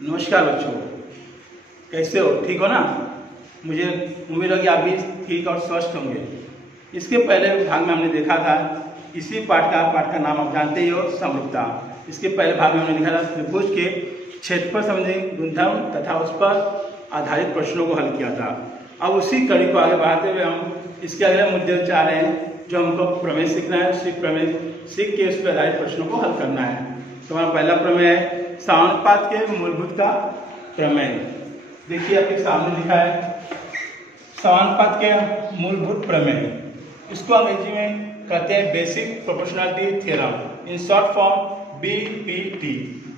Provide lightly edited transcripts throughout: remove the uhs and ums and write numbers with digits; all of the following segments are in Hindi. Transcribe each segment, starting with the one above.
नमस्कार बच्चों, कैसे हो? ठीक हो ना? मुझे उम्मीद है कि आप भी ठीक और स्वस्थ होंगे। इसके पहले भाग में हमने देखा था, इसी पाठ का नाम आप जानते ही हो, समरूपता। इसके पहले भाग में हमने देखा था त्रिभुज के क्षेत्रफल संबंधी गुणधर्म तथा उस पर आधारित प्रश्नों को हल किया था। अब उसी कड़ी को आगे बढ़ाते हुए हम इसके अगले मुद्दे चाह रहे हैं, जो हमको प्रमेय सीखना है। प्रमेय सीख के उस पर आधारित प्रश्नों को हल करना है। तो हमारा पहला प्रमेय है समानुपात के मूलभूत का प्रमेय। देखिए आपके सामने लिखा है समानुपात के मूलभूत प्रमेय। इसको अंग्रेजी में कहते हैं basic proportionality theorem, in short form BPT।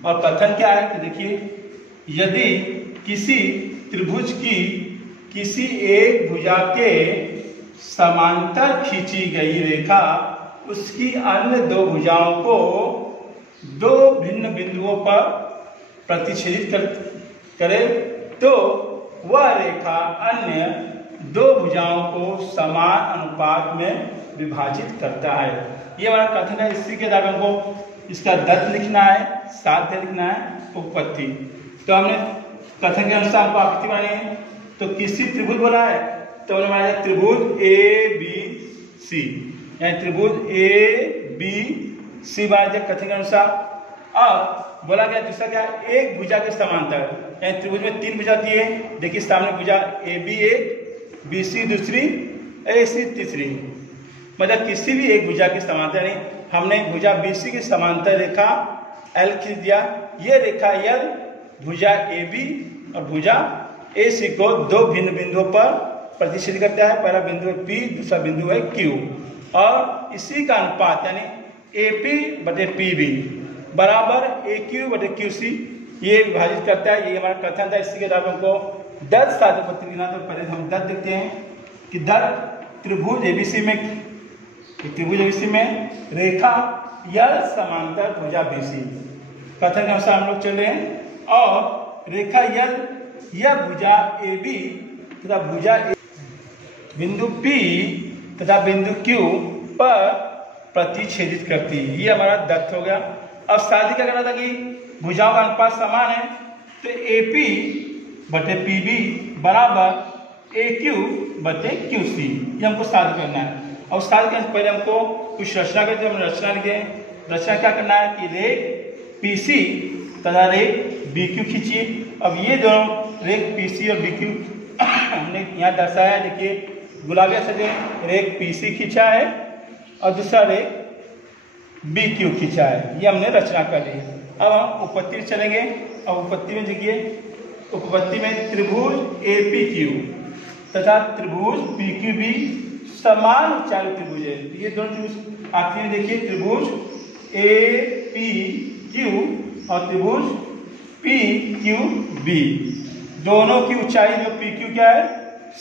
और कथन क्या है कि देखिए, यदि किसी त्रिभुज की किसी एक भुजा के समांतर खींची गई रेखा उसकी अन्य दो भुजाओं को दो भिन्न बिंदुओं पर प्रतिच्छेदित करे तो वह रेखा अन्य दो भुजाओं को समान अनुपात में विभाजित करता है। ये हमारा कथन है। इसी के आधार हमको इसका दत्त लिखना है, साध्य लिखना है, उपपत्ति। तो हमने कथन के अनुसार हमको आकृति बनानी है। तो किसी त्रिभुज बोला है तो हमने बनाया त्रिभुज ABC, यानी त्रिभुज ABC बना दिया कथन के अनुसार। अब बोला गया दूसरा क्या, एक भुजा के समांतर, यानी त्रिभुज में तीन भुजा दी है। देखिए सामने भुजा AB एक, BC दूसरी, AC तीसरी। मतलब किसी भी एक भुजा के समांतर, यानी हमने भुजा BC की समांतर रेखा L खींच दिया। ये रेखा L भुजा AB और भुजा AC को दो भिन्न बिंदुओं पर प्रतिच्छेद करता है। पहला बिंदु है P, दूसरा बिंदु है Q, और इसी का अनुपात यानी AP/PB बराबर AQ/QC ये विभाजित करता है। ये हमारा कथन था। इसी के आधार पर हमको दत्त साध्य पत्ती लिखना। तो पहले हम दत्त देखते हैं कि दत्त त्रिभुज ABC में रेखा L समांतर भुजा BC, कथन के अनुसार हम लोग चल रहे हैं। और रेखा L यह भुजा AB तथा भुजा बिंदु P तथा बिंदु Q पर प्रतिच्छेदित करती है। ये हमारा दत्त हो गया। अब साध्य क्या करना था कि भुजाओं का अनुपात समान है, तो AP/PB बराबर AQ/QC, ये हमको साध्य करना है। और साध्य करने से पहले हमको कुछ रचना करते हैं। हम रचना लिखे। रचना क्या करना है कि रेख PC तथा रेख BQ खींचिए। अब ये दोनों रेख PC और BQ हमने यहाँ दर्शाया। देखिए गुलाबी अक्षर से रेख PC खींचा है और दूसरा रेख BQ खींचा है। ये हमने रचना कर ली। अब हम उपपत्ति में चलेंगे। अब उपपत्ति में देखिए, उपपत्ति में त्रिभुज APQ तथा त्रिभुज PQB समान ऊंचाई त्रिभुज है। ये दोनों त्रिभुज आखिर में देखिए, त्रिभुज APQ और त्रिभुज PQB दोनों की ऊंचाई जो PQ क्या है,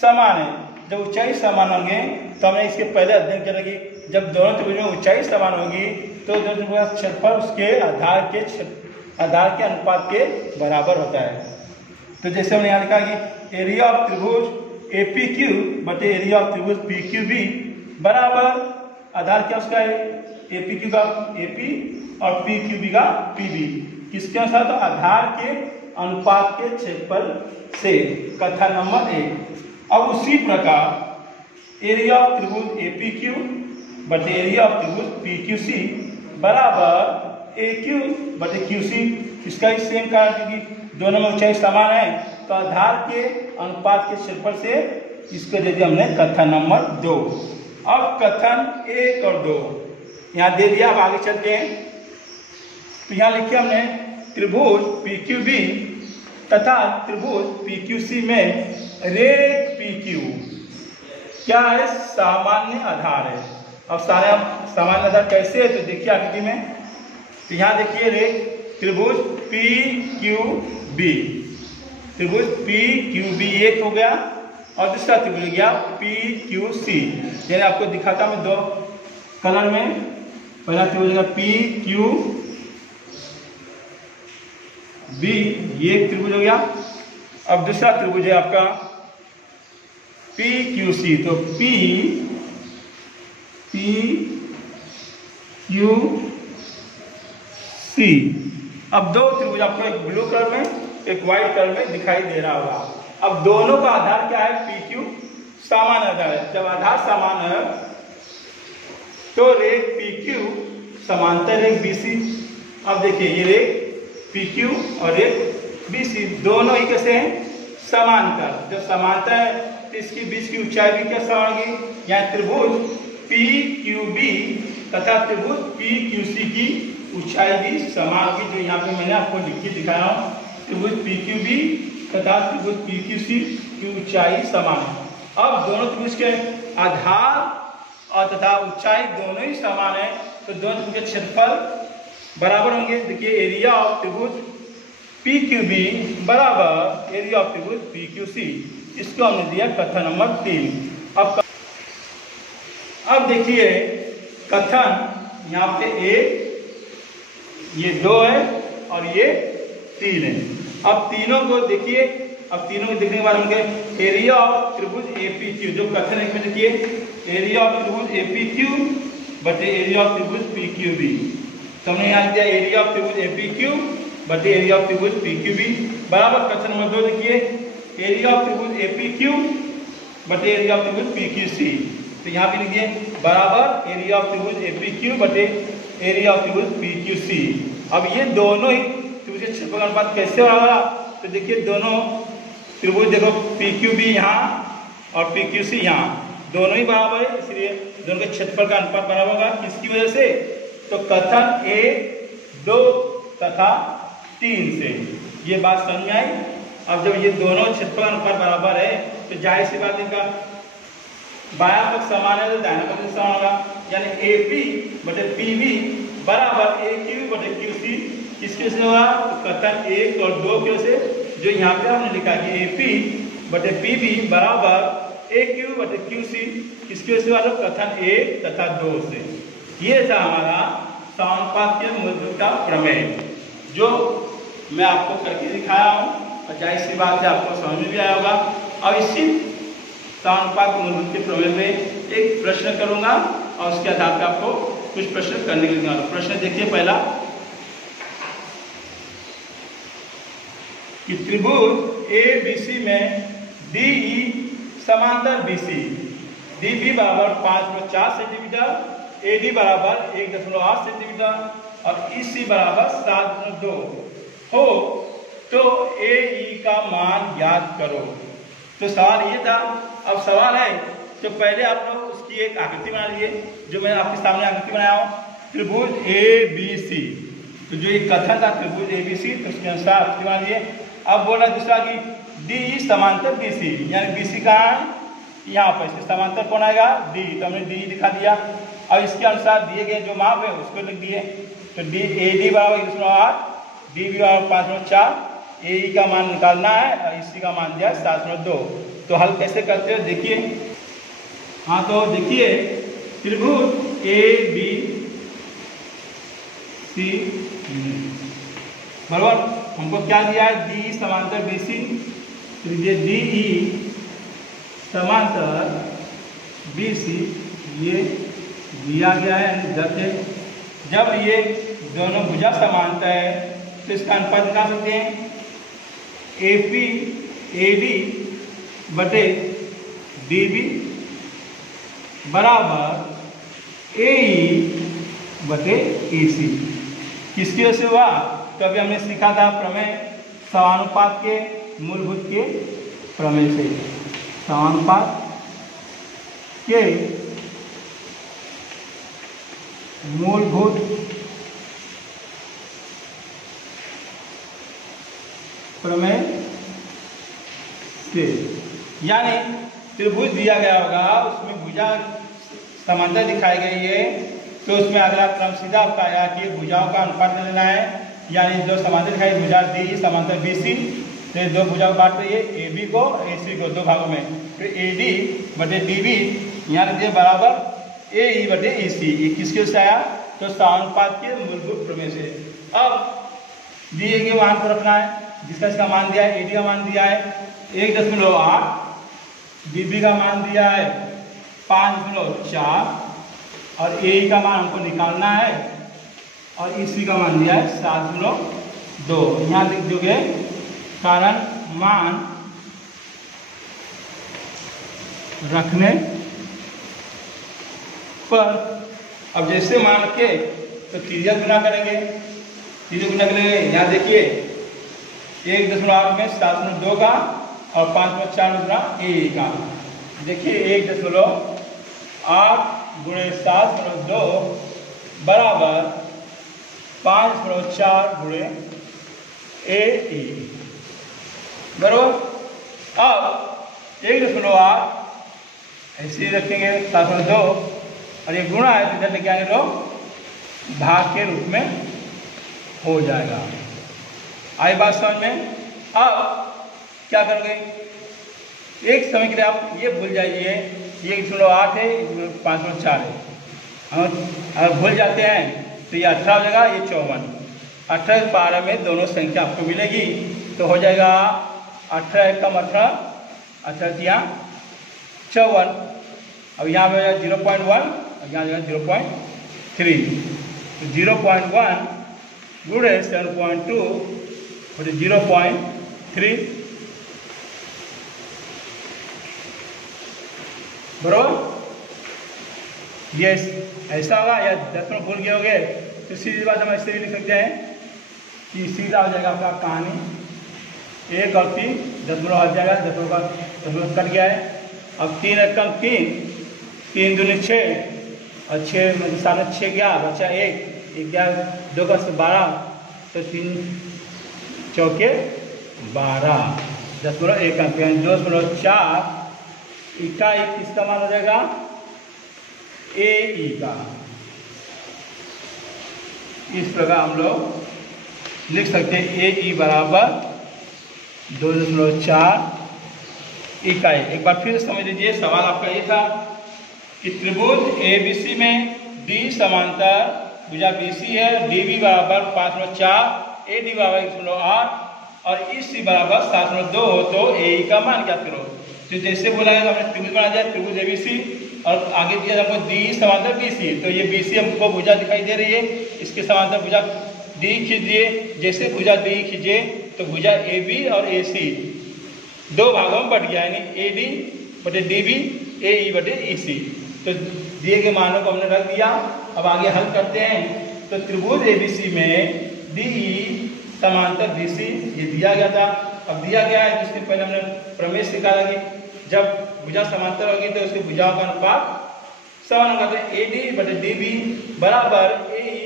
समान है। जब ऊंचाई समान होंगे तो हमने इसके पहले अध्ययन किया कि जब दोनों त्रिभुजों में ऊंचाई समान होगी तो दोनों त्रिभुज का क्षेत्रफल उसके आधार के अनुपात के बराबर होता है। तो जैसे हमने यहाँ लिखा कि एरिया ऑफ त्रिभुज APQ एरिया ऑफ त्रिभुज PQB बराबर आधार क्या उसका है, APQ का AP और PQB का PB। किसके अनुसार? तो आधार के अनुपात के क्षेत्रफल से। कथन नंबर 1। अब उसी प्रकार एरिया ऑफ त्रिभुज APQ एरिया ऑफ त्रिभुज PQC बराबर AQ/QC। इसका ही सेम कारण, क्योंकि दोनों में ऊंचाई समान है तो आधार के अनुपात के क्षेत्रफल से इसको दे दिया हमने कथन नंबर 2। अब कथन 1 और 2 यहाँ दे दिया। अब आगे चलते हैं। तो यहाँ लिखे हमने त्रिभुज PQB तथा त्रिभुज PQC में रेख PQ क्या है, सामान्य आधार है। अब सामान्य आधार कैसे है तो देखिए आकृति में। तो यहाँ देखिए रेख त्रिभुज PQB, त्रिभुज PQB एक हो गया और दूसरा त्रिभुज हो गया PQC। यानी आपको दिखाता मैं दो कलर में। पहला त्रिभुज का PQB, ये एक त्रिभुज हो गया। अब दूसरा त्रिभुज है आपका PQC। तो PQC। अब दो त्रिभुज आपको, एक ब्लू कलर में एक वाइट कलर में दिखाई दे रहा होगा। अब दोनों का आधार क्या है? पी क्यू समान आधार है। जब आधार समान है तो रेख पी क्यू समांतर रेख बी सी। अब देखिए ये रेख पी क्यू और रेख बी सी दोनों ही कैसे हैं? समांतर। जब समांतर है तो इसके बीच की ऊंचाई भी क्या समान होगी? यहाँ त्रिभुज पी क्यू बी तथा त्रिभुज पी क्यू सी की ऊंचाई भी समान होगी, जो यहाँ पे मैंने आपको लिख के दिखाया हूँ। त्रिभुज पी क्यू बी तथा त्रिभुज पी क्यू सी की ऊंचाई समान है। अब दोनों त्रिभुज के आधार और तथा ऊंचाई दोनों ही समान है, तो दोनों त्रिभुज के क्षेत्रफल बराबर होंगे। देखिए एरिया ऑफ त्रिभुज पी क्यू बी बराबर एरिया ऑफ त्रिभुज पी क्यू सी। इसको हमने दिया कथन नंबर 3। अब देखिए कथन यहाँ पे ये 2 है और ये 3 है। अब तीनों को देखिए, अब तीनों को देखने के बाद हमके एरिया ऑफ त्रिभुज एपीक्यू, जो कथन है इसमें देखिए एरिया ऑफ त्रिभुज एपीक्यू बटे एरिया ऑफ त्रिभुज पीक्यूबी। तो हमने यहाँ दिया एरिया ऑफ त्रिभुज एपीक्यू बटे एरिया ऑफ त्रिभुज पीक्यूबी बराबर कथन नंबर 2 देखिए एरिया ऑफ त्रिभुज एपीक्यू बटे एरिया ऑफ त्रिभुज पीक्यूसी। तो यहाँ पे लिखिए बराबर एरिया ऑफ त्रिभुज एपीक्यू बटे एरिया ऑफ त्रिभुज पीक्यूसी। अब ये दोनों ही त्रिभुज के क्षेत्रफल का अनुपात कैसे होगा? तो देखिए दोनों त्रिभुज देखो पीक्यूबी यहाँ और पीक्यूसी यहाँ दोनों ही बराबर है, इसलिए दोनों के क्षेत्रफल का अनुपात बराबर होगा। किसकी वजह से? तो कथन 1, 2 तथा 3 से ये बात समझ में आई। अब जब ये दोनों क्षेत्रफल अनुपात बराबर है तो जाहिर सी बात इनका बायां पक्ष समान है तो दाहिना पक्ष समान होगा, यानी AP बटे PB बराबर AQ बटे QC। किसके से होगा? तो कथन 1 और 2 के से, जो यहाँ पे हमने लिखा कि AP बटे PB बराबर AQ बटे QC। किसके से वाला? कथन 1 तथा 2 से। ये था हमारा समानुपात के मूलभूत का प्रमेय, जो मैं आपको करके दिखाया हूँ और जाहिर सी बात है आपको समझ में भी आया होगा। अब इसी समानुपात मूलभूत के प्रमेय में एक प्रश्न करूंगा और उसके आधार पर आपको कुछ प्रश्न करने के लिए। प्रश्न देखिए पहला कि त्रिभुज ABC में DE समांतर BC, DB बराबर 5.4 सेंटीमीटर, AD बराबर 1.8 सेंटीमीटर और EC बराबर 7.2 हो तो AE का मान ज्ञात करो। तो सवाल ये था। अब सवाल है तो पहले आप लोग उसकी एक आकृति बना लीजिए, जो मैं आपके सामने आकृति बनाया हूँ त्रिभुज ABC। तो जो एक कथन था त्रिभुज ABC, तो उसके अनुसार आकृति बना लीजिए। अब बोला दूसरा कि DE समांतर BC, यानी BC कहाँ है? यहाँ पर। इसके समांतर कौन आएगा? D। तो हमने D दिखा दिया। अब इसके अनुसार दिए गए जो माप है उसको लिख दिए। तो AD बराबर 1.8, DB बराबर 5.4, AE का मान निकालना है और EC का मान दिया है 7.2। तो हल कैसे करते हो देखिए। हाँ तो देखिए त्रिभुज ABC बराबर हमको क्या दिया है? DE समांतर BC। तो ये DE समांतर BC ये दिया गया है। जब ये दोनों भुजा समांतर है तो इसका अनुपात निकाल सकते हैं AP AD बटे DB बराबर AE बटे AC। किसकी वजह से हुआ? तो अभी हमने सीखा था प्रमेय समानुपात के मूलभूत के प्रमेय से। समानुपात के मूलभूत प्रमेय से, यानी त्रिभुज दिया गया होगा उसमें भुजा समांतर दिखाई गई है, तो उसमें अगला क्रम सीधा आपका आया कि भुजाओं का अनुपात लेना है। यानी जो समांतर दिखाई भुजा DE समांतर BC, तो दो भुजाओं बांट रही है AB को AC को दो भागों में। तो AD बटे DB यहाँ दिए बराबर AE बटे EC। ये किसके से आया? तो समानुपात के मूलभूत प्रमेय से। अब दिए गए वहां पर रखना है, जिसका इसका मान दिया है AD का मान दिया है 1.8, DB का मान दिया है 5.4 और AE का मान हमको निकालना है और EC का मान दिया है 7.2। यहाँ लिख दोगे कारण मान रखने पर अब जैसे मान के तो त्रिज्या गुना करेंगे, त्रिज्या गुना करेंगे। यहाँ देखिए 1.8 में 7.2 का और 5.4 गुना ए का। देखिए 1.8 गुणे 7.2 बराबर 5.4 गुणे ए बराबर। अब 1.8 ऐसे ही रखेंगे 7.2 और ये गुणा है तो इधर लेके आएंगे तो भाग के रूप में हो जाएगा। आई बात समझ में। अब क्या करोगे, एक समय के लिए आप ये भूल जाइए, ये 1.8 है, 5.4 है। अगर भूल जाते हैं तो ये 18 हो जाएगा, ये 54। 18 12 में दोनों संख्या आपको मिलेगी तो हो जाएगा 18 कम 18, 18 यहाँ 54। अब यहाँ पे हो जाएगा 0.1 और यहाँ जाएगा 0.3। तो 0.1 गुणे 7.2 और 0.3 बराबर। ये ऐसा होगा या 10 में भूल गए होंगे तो सीधी बात हम ऐसे भी लिख सकते हैं कि सीधा हो जाएगा आपका कहानी 1 और 3 10 हट जाएगा, 10 कट गया है। अब 3 कम 3 दूनी 6 और 6 में 6 गया बचा 1 गया, 2 का 12 तो 3 चौके 12, 10.1 का 2.4 इकाई किसका मान हो जाएगा, ए ई का। इस प्रकार हम लोग लिख सकते हैं ए ई बराबर 2.4 इकाई। एक बार फिर समझ लीजिए, सवाल आपका ये था कि त्रिभुज ABC में D समांतर भुजा BC है, DB बराबर 5.4, AD बराबर 1.8 और EC बराबर 7.2 हो तो AE का मान ज्ञात करो। तो जैसे बोला गया हमने त्रिभुज बना दिया, त्रिभुज ABC और आगे दिया हमको D समांतर BC। तो ये BC हमको भुजा दिखाई दे रही है, इसके समांतर भुजा D खींच दिए। जैसे भुजा D खींचे तो भुजा AB और AC दो भागों में बढ़ गया, यानी AD बटे DB, AE बटे EC। तो दिए गए मानों को हमने रख दिया। अब आगे हल करते हैं। तो त्रिभुज ABC में DE समांतर BC ये दिया गया था। अब दिया गया है, जिसके पहले हमने प्रमेय निकाला कि जब भुजा समांतर होगी तो उसके भुजाओं का अनुपात समान होगा। तो AD बटे DB बराबर AE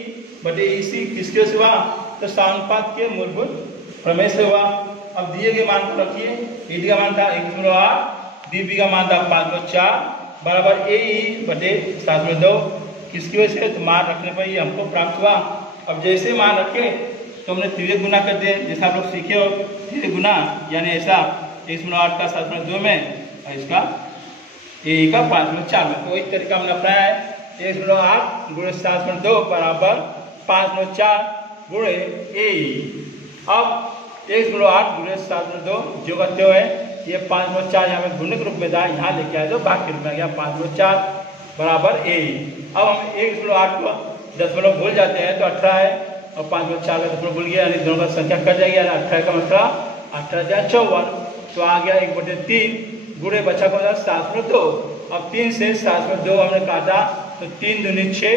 बटे EC किसके से हुआ, तो समानुपात के मूलभूत प्रमेय से हुआ। अब दिए गए मान को रखिए, AD का मान था 1.8, DB का मान था 5.4 बराबर AE बटे 7.2 किसकी वजह से, तो मान रखने पर ये हमको प्राप्त हुआ। अब जैसे मान रखे तो हमने त्रिज्या गुना कर दिए, जैसा आप लोग सीखे हो त्रिज्या गुना, यानी ऐसा 1.8 का 7.2 में और इसका AE का 5.4 में। तो वही तरीका हमने अपनाया है। 1.8 गुणे 7.2 बराबर 5.4 गुणे AE। अब 1.8 गुणे 7.2 जो करते हुए ये 5.4 यहाँ में गुणक रूप में था, यहाँ लेके आए तो भाग के रूप में आ गया 5.4 बराबर AE। अब हम 1.8 को 10 भूल जाते हैं तो 18 है और 5.4 का 10 भूल गया, यानी दोनों का संख्या कट जाएगी, यानी 18 का 18, 18 54 तो आ गया 1/3 गुणे बचा को 7.2। अब 3 से 7.2 हमने काटा तो 3 दूनी 6,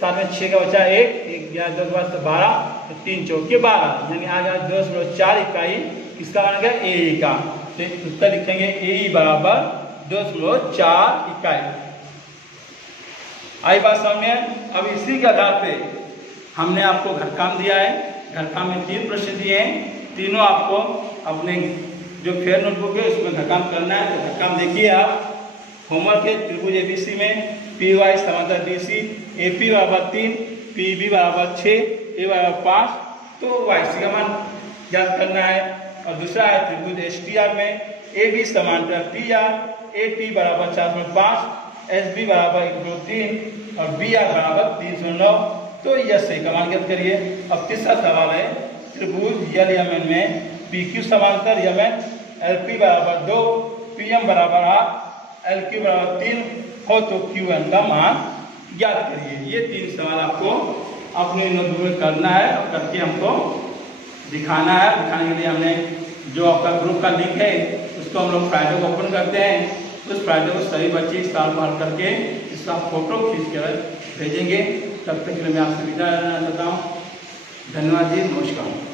7 में 6 का बचा 1 गया, 10 बार तो 12 तो 3 चौके 12, यानी आ गया 2.4 इकाई किसका मान गया, AE का। तो उत्तर लिखेंगे AE बराबर 2.4 इकाई। आई बात समझ में। अब इसी के आधार पे हमने आपको घटकाम दिया है। घटकाम में 3 प्रश्न दिए हैं, तीनों आपको अपने जो फेयर नोटबुक है उसमें घटकाम करना है। तो घटकाम देखिए आप, होमवर्क है त्रिभुज ABC में PY समांतर BC, AP बराबर 3, PB बराबर 6, A बराबर 5, तो YC का मान ज्ञात करना है। और दूसरा है त्रिभुज STR में AB समांतर PR, AP बराबर 4.5, SB बराबर 1.3 और BR बराबर 309, तो यह सही का मान ज्ञात करिए। अब तीसरा सवाल है त्रिभुज LMN में PQ समांतर MN, LP बराबर 2, PM बराबर 8, LQ बराबर 3 हो तो QN का मान ज्ञात करिए। ये 3 सवाल आपको अपने नोटबुक में करना है और करके हमको दिखाना है। दिखाने के लिए हमने जो आपका ग्रुप का लिंक है उसको हम लोग फ्राइडे को ओपन करते हैं। उस फ्राइडे को सभी बच्चे इस सवाल को हल करके इसका फोटो खींच कर भेजेंगे। तब तक के लिए मैं आपसे विदा लेना चाहता हूँ। धन्यवाद जी, नमस्कार।